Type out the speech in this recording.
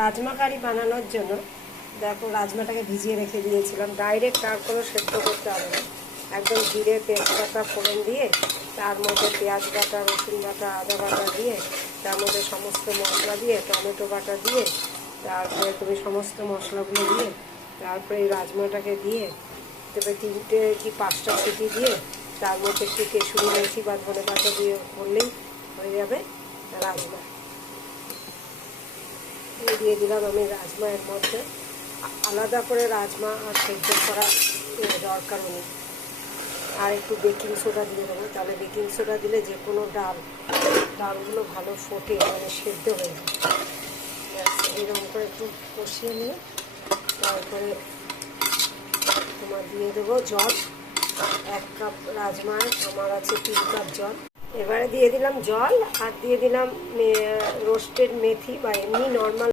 রাজমা কারি বানানোর জন্য দেখো রাজমাটাকে ভিজিয়ে রেখে দিয়েছিলাম। ডাইরেক্ট আর কোনো সেদ্ধ করতে হবে না, একদম জিরে তেজপাতা ফোড়ন দিয়ে তার মধ্যে পেঁয়াজ বাটা, রসুন বাটা, আদা বাটা দিয়ে তার মধ্যে সমস্ত মশলা দিয়ে, টমেটো বাটা দিয়ে, তারপরে তুমি সমস্ত মশলাগুলো দিয়ে তারপরে এই রাজমাটাকে দিয়ে তবে 3টে কি 5টা সিটি দিয়ে তার মধ্যে একটু কেশুরি মেথি বা ধনে পাতা দিয়ে করলেই হয়ে যাবে রাজমা। দিয়ে দিলাম আমি রাজমা। এর মধ্যে আলাদা করে রাজমা আর সেদ্ধ করা দরকারও নেই। আর একটু বেকিং সোডা দিয়ে দেবো, তাহলে বেকিং সোডা দিলে যে কোনো ডালগুলো ভালো ফোটে, মানে সেদ্ধ হয়ে যায়। এরকম করে একটু কষিয়ে নিয়ে তারপরে তোমার দিয়ে দেবো জল। 1 কাপ রাজমায় আমার আছে 3 কাপ জল। এবারে দিয়ে দিলাম জল আর দিয়ে দিলাম রোস্টেড মেথি বা এমনি নর্মাল